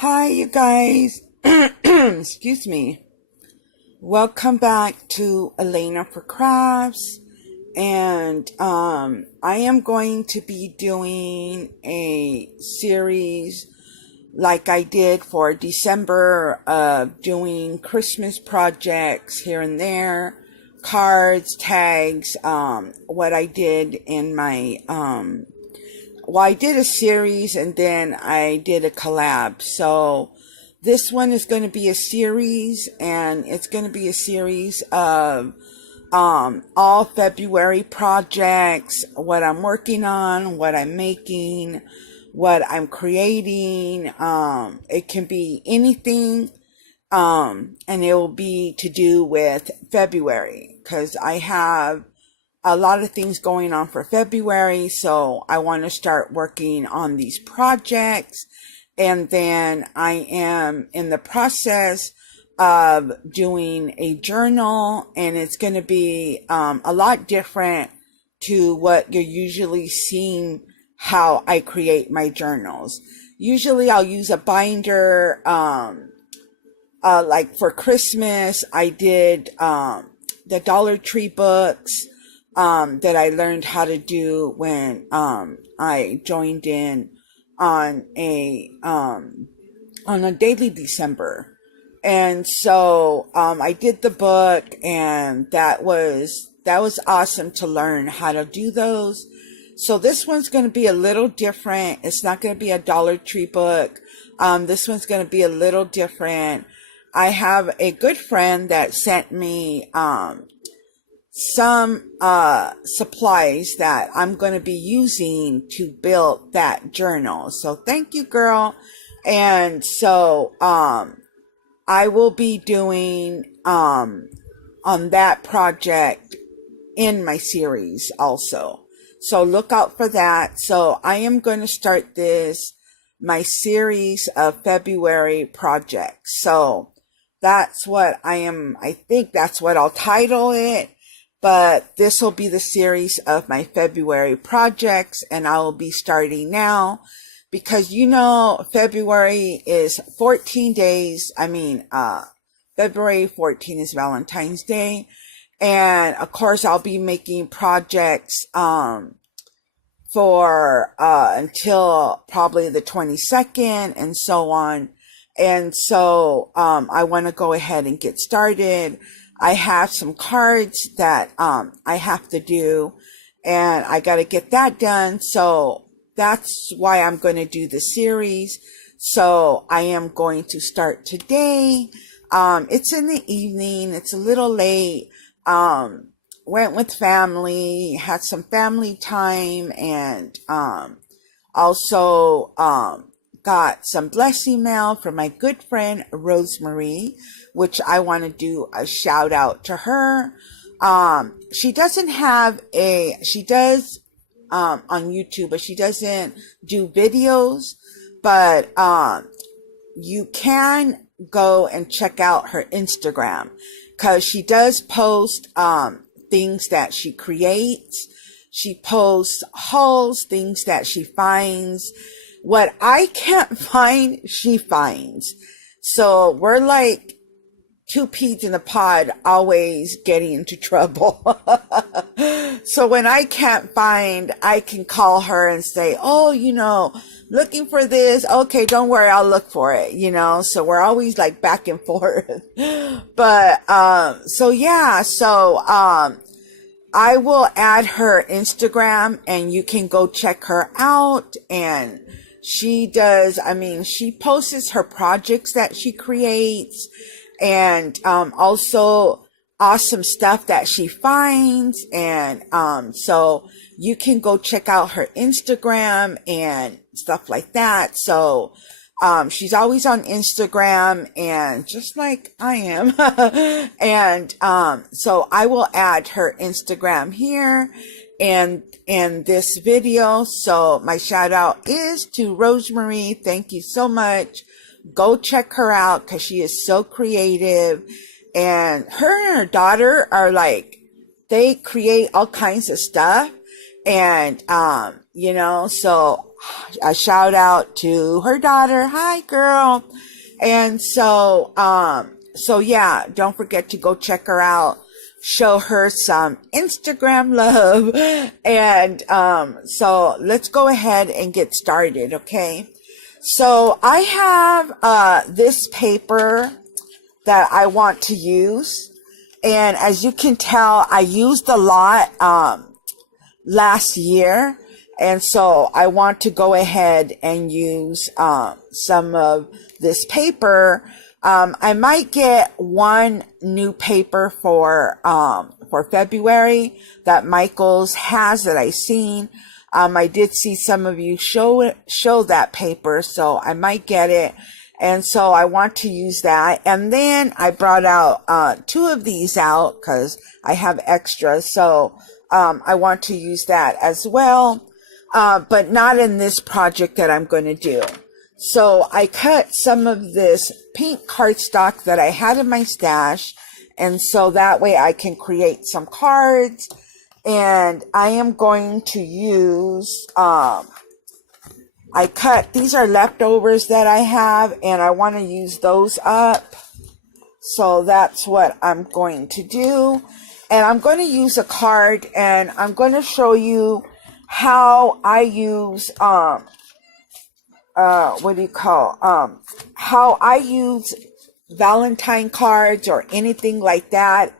Hi, you guys. Excuse me. Welcome back to Elena for Crafts. And I am going to be doing a series like I did for December of doing Christmas projects here and there, cards, tags, what I did in my I did a series and then I did a collab. So this one is going to be a series, and it's going to be a series of all February projects, what I'm working on, what I'm making, what I'm creating. It can be anything, and it will be to do with February because I have a lot of things going on for February, so I want to start working on these projects. And then I am in the process of doing a journal, and it's going to be a lot different to what you're usually seeing how I create my journals. Usually I'll use a binder. Like for Christmas, I did the Dollar Tree books that I learned how to do when I joined in on a Daily December. And so I did the book, and that was awesome to learn how to do those. So this one's going to be a little different. It's not going to be a Dollar Tree book. This one's going to be a little different. I have a good friend that sent me some supplies that I'm going to be using to build that journal. So thank you, girl. And so I will be doing on that project in my series also. So look out for that. So I am going to start my series of February projects. So that's what I think that's what I'll title it. But this will be the series of my February projects, and I will be starting now because February is 14 days. February 14 is Valentine's Day. And of course I'll be making projects for until probably the 22nd and so on. And so I want to go ahead and get started. I have some cards that I have to do, and I got to get that done. So that's why I'm going to do the series. So I am going to start today. It's in the evening. It's a little late. Went with family, had some family time, and also got some blessing mail from my good friend Rosemary, which I want to do a shout out to her. She does on YouTube, but she doesn't do videos, but you can go and check out her Instagram because she does post things that she creates. She posts hauls, things that she finds. What I can't find, she finds. So we're like two peas in a pod, always getting into trouble. So when I can't find, I can call her and say, looking for this. Okay, don't worry, I'll look for it, so we're always like back and forth. But, I will add her Instagram and you can go check her out. And she posts her projects that she creates, and also awesome stuff that she finds. And so you can go check out her Instagram and stuff like that. So she's always on Instagram, and just like I am. And so I will add her Instagram here and in this video. So my shout out is to Rosemary. Thank you so much. Go check her out because she is so creative. And her daughter are they create all kinds of stuff. And, so a shout out to her daughter. Hi, girl. And so yeah, don't forget to go check her out. Show her some Instagram love. And so let's go ahead and get started, okay? So I have this paper that I want to use. And as you can tell, I used a lot last year. And so I want to go ahead and use some of this paper. I might get one new paper for February that Michaels has that I seen. I did see some of you show that paper, so I might get it. And so I want to use that. And then I brought out two of these out because I have extras. So I want to use that as well. But not in this project that I'm going to do. So I cut some of this pink cardstock that I had in my stash. And so that way I can create some cards. And I am going to use, these are leftovers that I have, and I want to use those up. So that's what I'm going to do. And I'm going to use a card, and I'm going to show you how I use, how I use Valentine cards or anything like that,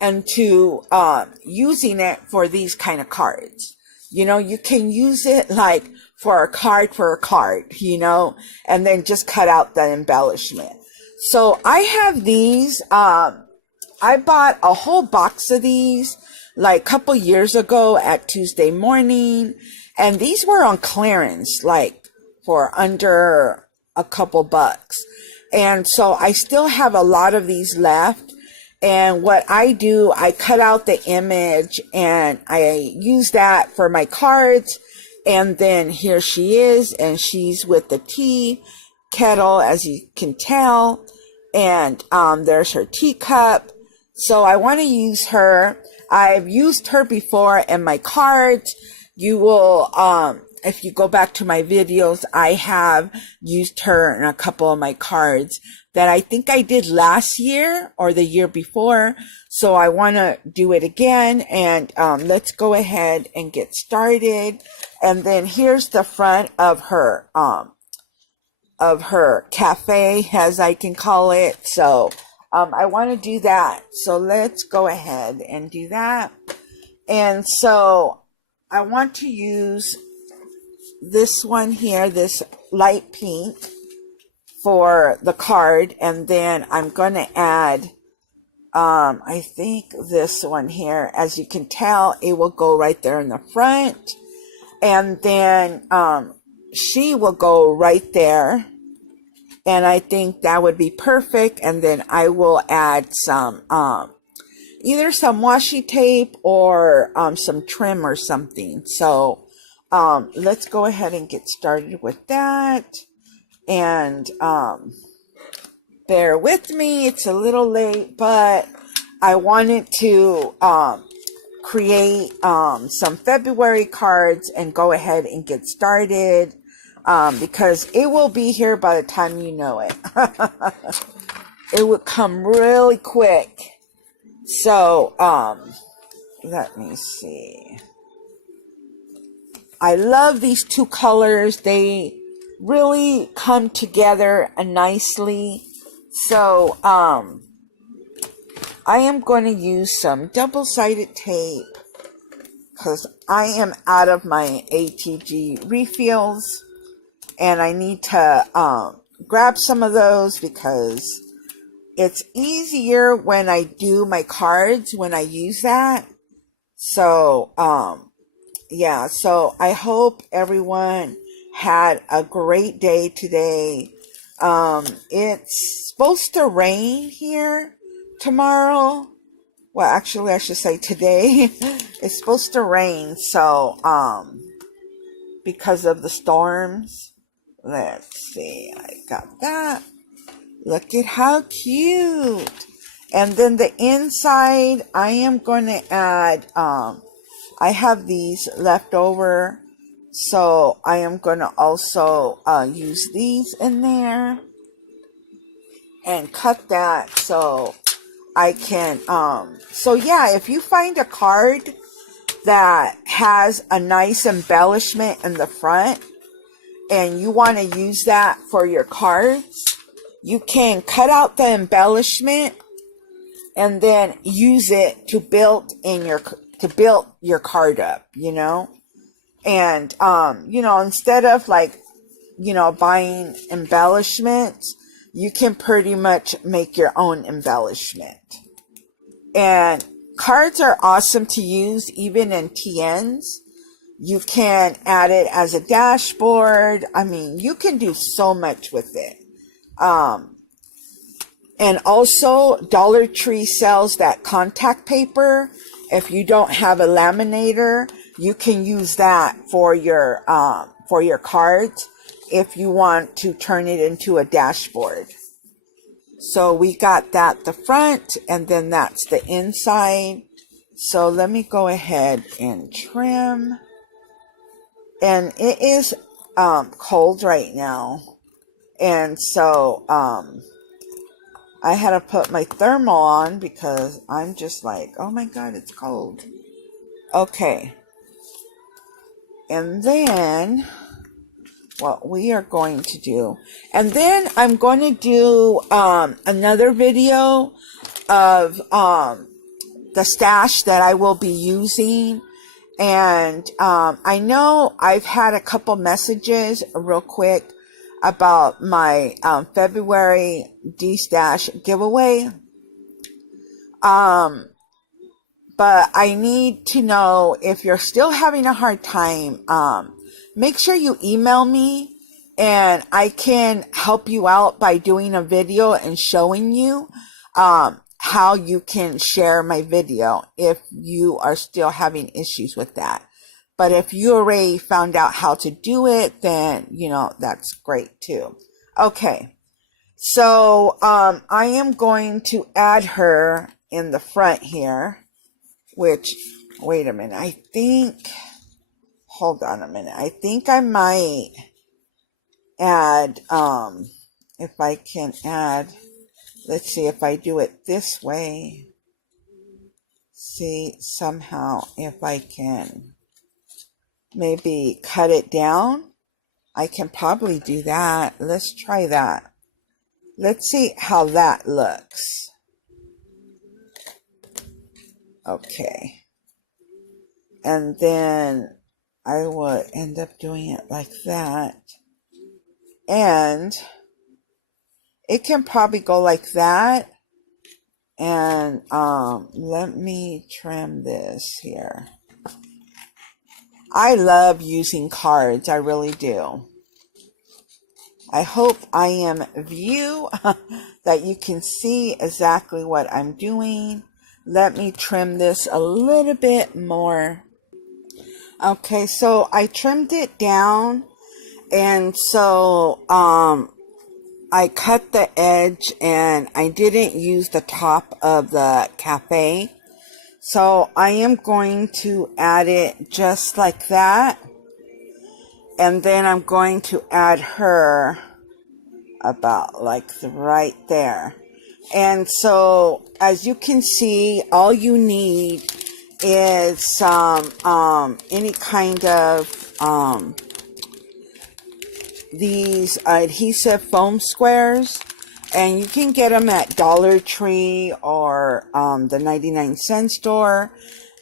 and to using it for these kind of cards. You know, you can use it like for a card, you know, and then just cut out the embellishment. So I have these, I bought a whole box of these like a couple years ago at Tuesday Morning, and these were on clearance, like for under a couple bucks. And so I still have a lot of these left. And what I do, I cut out the image and I use that for my cards. And then here she is, and she's with the tea kettle, as you can tell. And there's her teacup. So I want to use her. I've used her before in my cards. You will, if you go back to my videos, I have used her in a couple of my cards that I think I did last year or the year before. So I want to do it again. And let's go ahead and get started. And then here's the front of her cafe, as I can call it. So I want to do that. So let's go ahead and do that. And so I want to use this one here, this light pink, for the card. And then I'm going to add, I think this one here. As you can tell, it will go right there in the front. And then she will go right there. And I think that would be perfect. And then I will add some, either some washi tape or some trim or something. So let's go ahead and get started with that. And bear with me. It's a little late, but I wanted to create some February cards and go ahead and get started. Because it will be here by the time you know it. It would come really quick. So, let me see. I love these two colors. They really come together nicely. So, I am going to use some double-sided tape because I am out of my ATG refills. And I need to grab some of those because it's easier when I do my cards when I use that. So, yeah. So I hope everyone had a great day today. It's supposed to rain here tomorrow. Well, actually, I should say today. It's supposed to rain. So, because of the storms. Let's see, I got that. Look at how cute. And then the inside, I am going to add, I have these left over, So I am going to also use these in there and cut that so I can, so yeah, if you find a card that has a nice embellishment in the front and you want to use that for your cards, you can cut out the embellishment and then use it to build your card up, you know? And, you know, instead of like, you know, buying embellishments, you can pretty much make your own embellishment. And cards are awesome to use even in TNs. You can add it as a dashboard. I mean, you can do so much with it. And also Dollar Tree sells that contact paper. If you don't have a laminator, you can use that for your cards if you want to turn it into a dashboard. So we got that the front, and then that's the inside. So let me go ahead and trim. And it is cold right now. And so I had to put my thermal on because I'm just like, oh my God, it's cold. Okay. And then what we are going to do, and then I'm going to do another video of the stash that I will be using. And I know I've had a couple messages real quick about my February D-Stash giveaway. But I need to know if you're still having a hard time. Make sure you email me and I can help you out by doing a video and showing you how you can share my video if you are still having issues with that. But if you already found out how to do it, then, you know, that's great too. Okay. So, I am going to add her in the front here, which, wait a minute, hold on a minute. I think I might add, if I can add, let's see if I do it this way. See, somehow, if I can maybe cut it down, I can probably do that. Let's try that. Let's see how that looks. Okay. And then I would end up doing it like that. And it can probably go like that. And let me trim this here. I love using cards. I really do. I hope I am view that you can see exactly what I'm doing. Let me trim this a little bit more. Okay, so I trimmed it down, and so I cut the edge, and I didn't use the top of the cafe. So I am going to add it just like that. And then I'm going to add her about like right there. And so as you can see, all you need is some any kind of these adhesive foam squares, and you can get them at Dollar Tree or the 99-cent store.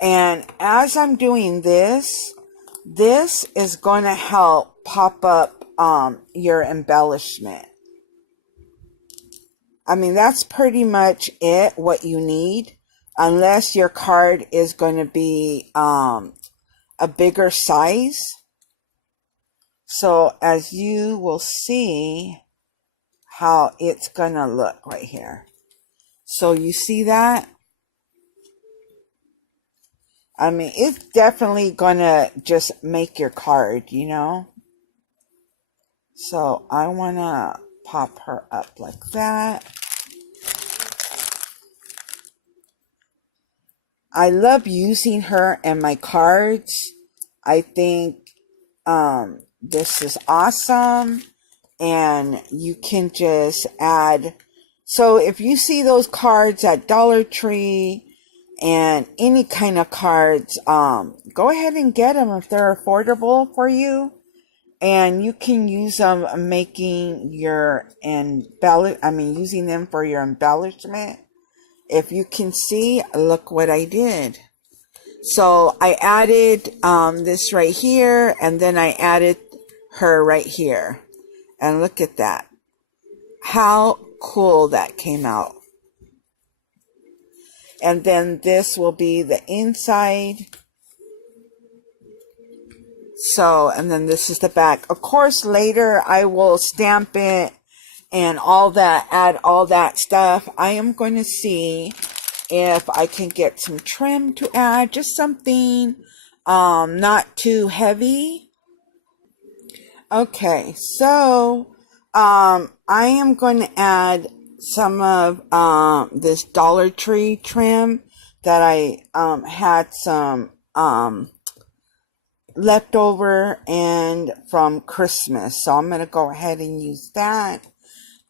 And as I'm doing this is going to help pop up your embellishment. I mean, that's pretty much it, what you need, unless your card is going to be a bigger size. So as you will see how it's going to look right here. So you see that? I mean, it's definitely going to just make your card, you know? So I want to pop her up like that. I love using her in my cards. I think this is awesome. And you can just add. So if you see those cards at Dollar Tree and any kind of cards, go ahead and get them if they're affordable for you. And you can use them making your using them for your embellishment. If you can see, look what I did. So I added this right here, and then I added her right here. And look at that. How cool that came out. And then this will be the inside. So, and then this is the back. Of course, later I will stamp it and all that, add all that stuff. I am going to see if I can get some trim to add, just something not too heavy. Okay, so I am going to add some of this Dollar Tree trim that I had some leftover and from Christmas. So I'm going to go ahead and use that.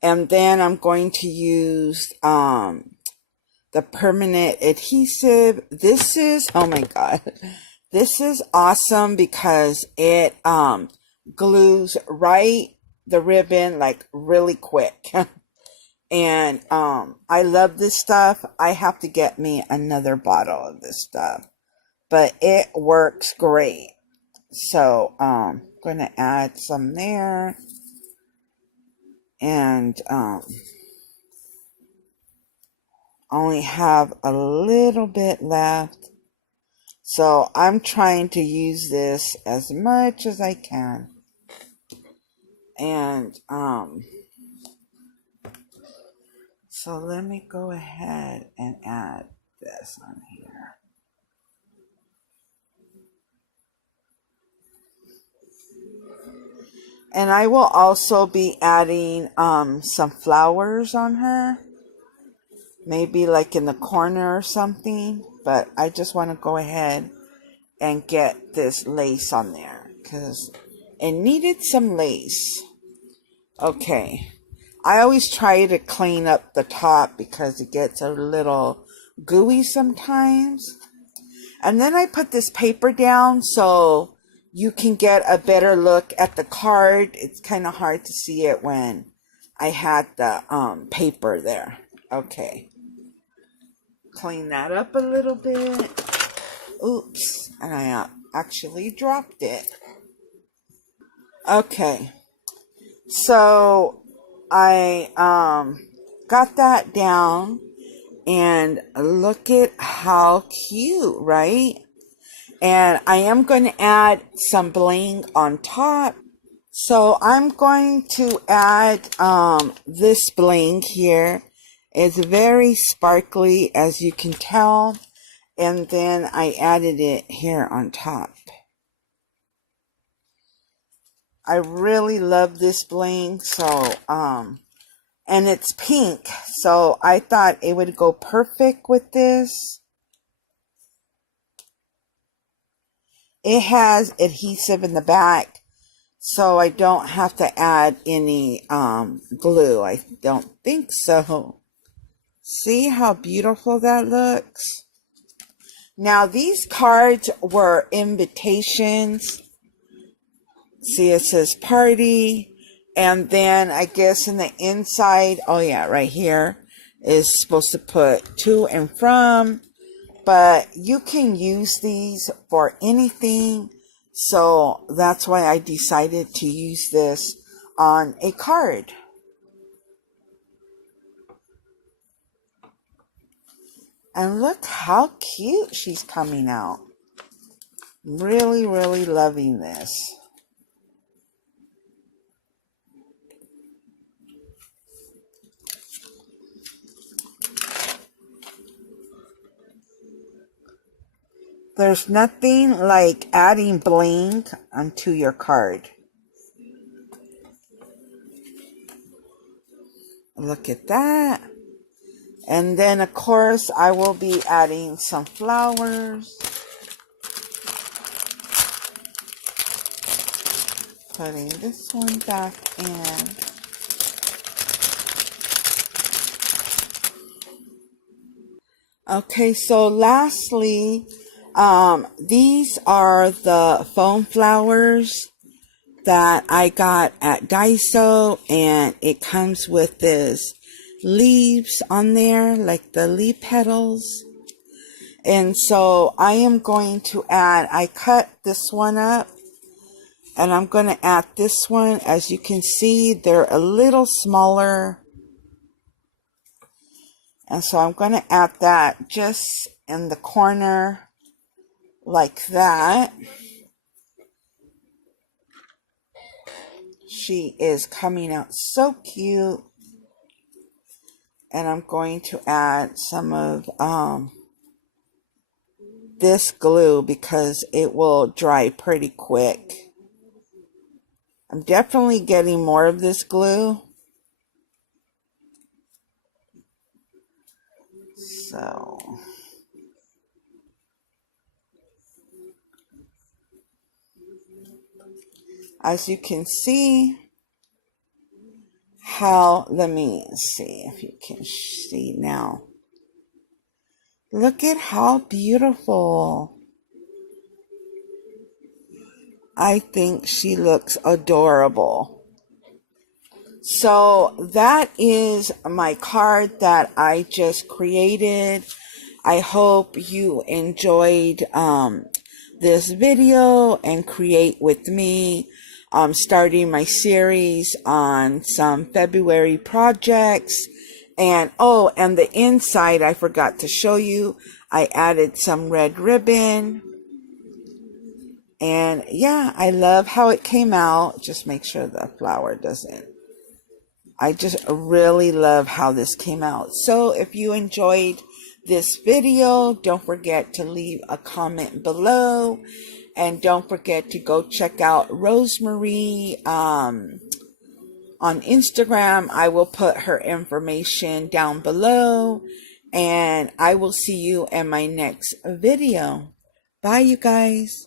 And then I'm going to use the permanent adhesive. This is, oh my God, this is awesome because it glues right the ribbon like really quick. And I love this stuff. I have to get me another bottle of this stuff, but it works great. So I'm going to add some there, and only have a little bit left. So I'm trying to use this as much as I can. And so let me go ahead and add this on here. And I will also be adding some flowers on her. Maybe like in the corner or something. But I just want to go ahead and get this lace on there, because it needed some lace. Okay. I always try to clean up the top because it gets a little gooey sometimes. And then I put this paper down so you can get a better look at the card. It's kind of hard to see it when I had the paper there. Okay. Clean that up a little bit. Oops. And I actually dropped it. Okay. So I got that down, and look at how cute, right? And I am going to add some bling on top. So I'm going to add this bling here. It's very sparkly, as you can tell. And then I added it here on top. I really love this bling. So, and it's pink. So I thought it would go perfect with this. It has adhesive in the back, so I don't have to add any glue. I don't think so. See how beautiful that looks? Now, these cards were invitations. See, it says party. And then I guess in the inside, oh yeah, right here is supposed to put to and from. But you can use these for anything. So that's why I decided to use this on a card. And look how cute she's coming out. Really, really loving this. There's nothing like adding bling onto your card. Look at that. And then, of course, I will be adding some flowers. putting this one back in. Okay, so lastly, these are the foam flowers that I got at Daiso, and it comes with this leaves on there, like the leaf petals. And so I am going to add, I cut this one up, and I'm going to add this one. As you can see, they're a little smaller. And so I'm going to add that just in the corner like that. She is coming out so cute. And I'm going to add some of this glue because it will dry pretty quick. I'm definitely getting more of this glue. So as you can see, let me see if you can see now. Look at how beautiful. I think she looks adorable. So that is my card that I just created. I hope you enjoyed this video and create with me. Starting my series on some February projects. And and the inside, I forgot to show you, I added some red ribbon. And yeah, I love how it came out. Just make sure the flower doesn't. I just really love how this came out. So if you enjoyed this video, don't forget to leave a comment below. And don't forget to go check out Rosemary on Instagram. I will put her information down below. And I will see you in my next video. Bye, you guys.